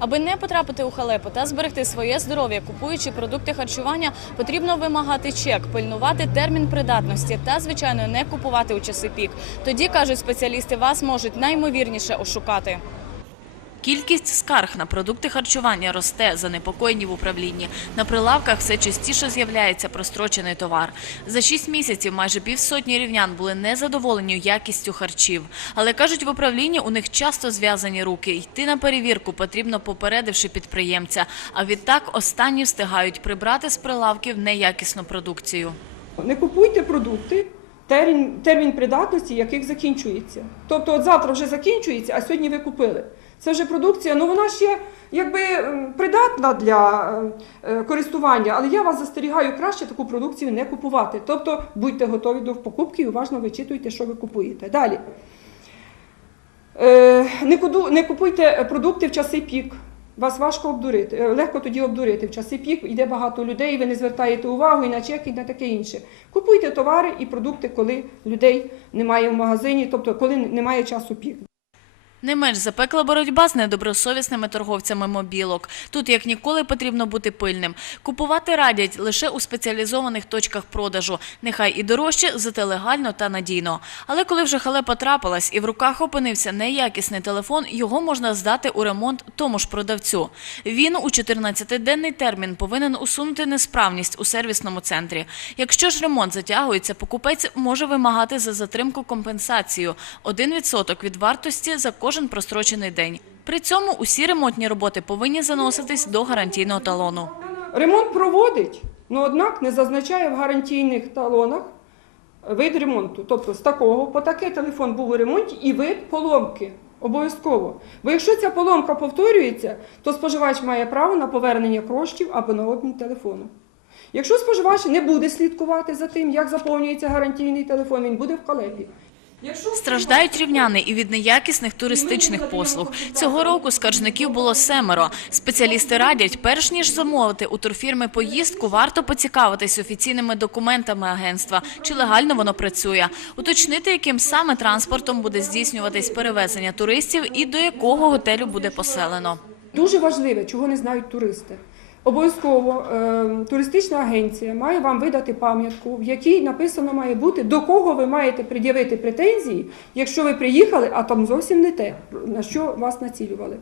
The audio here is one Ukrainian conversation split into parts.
Аби не потрапити у халепу та зберегти своє здоров'я, купуючи продукти харчування, потрібно вимагати чек, пильнувати термін придатності та, звичайно, не купувати у часи пік. Тоді кажуть спеціалісти, вас можуть наймовірніше ошукати. Кількість скарг на продукти харчування росте, занепокоєні в управлінні. На прилавках все частіше з'являється прострочений товар. За шість місяців майже півсотні рівнян були незадоволені якістю харчів. Але кажуть, в управлінні у них часто зв'язані руки. Йти на перевірку потрібно попередивши підприємця. А відтак останні встигають прибрати з прилавків неякісну продукцію. Не купуйте продукти, термін, термін придатності яких закінчується. Тобто, от завтра вже закінчується, а сьогодні ви купили. Це вже продукція, ну вона ще якби придатна для е, е, користування, але я вас застерігаю краще таку продукцію не купувати. Тобто будьте готові до покупки і уважно вичитуйте, що ви купуєте. Далі. Е, Не, купуйте продукти в часи пік. Вас важко обдурити, легко тоді обдурити. В часи пік йде багато людей, ви не звертаєте увагу і на чеки, і на таке інше. Купуйте товари і продукти, коли людей немає в магазині, тобто коли немає часу пік. Не менш запекла боротьба з недобросовісними торговцями мобілок. Тут як ніколи потрібно бути пильним. Купувати радять лише у спеціалізованих точках продажу. Нехай і дорожче, зате легально та надійно. Але коли вже халепа трапилась і в руках опинився неякісний телефон, його можна здати у ремонт тому ж продавцю. Він у 14-денний термін повинен усунути несправність у сервісному центрі. Якщо ж ремонт затягується, покупець може вимагати за затримку компенсацію – 1% від вартості за кожен прострочений день. При цьому усі ремонтні роботи повинні заноситись до гарантійного талону. Ремонт проводить, але однак не зазначає в гарантійних талонах вид ремонту. Тобто з такого по такий телефон був у ремонті і вид поломки. Обов'язково. Бо якщо ця поломка повторюється, то споживач має право на повернення коштів або на обмін телефону. Якщо споживач не буде слідкувати за тим, як заповнюється гарантійний телефон, він буде в халепі. Страждають рівняни і від неякісних туристичних послуг. Цього року скаржників було семеро. Спеціалісти радять, перш ніж замовити у турфірми поїздку, варто поцікавитись офіційними документами агентства, чи легально воно працює, уточнити, яким саме транспортом буде здійснюватись перевезення туристів і до якого готелю буде поселено. Дуже важливе, чого не знають туристи. Обов'язково е, туристична агенція має вам видати пам'ятку, в якій написано має бути, до кого ви маєте пред'явити претензії, якщо ви приїхали, а там зовсім не те, на що вас націлювали.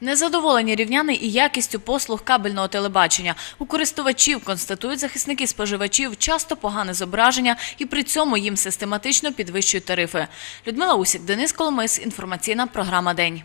Незадоволені рівняни і якістю послуг кабельного телебачення. У користувачів, констатують захисники споживачів, часто погане зображення і при цьому їм систематично підвищують тарифи. Людмила Усік, Денис Коломис, інформаційна програма «День».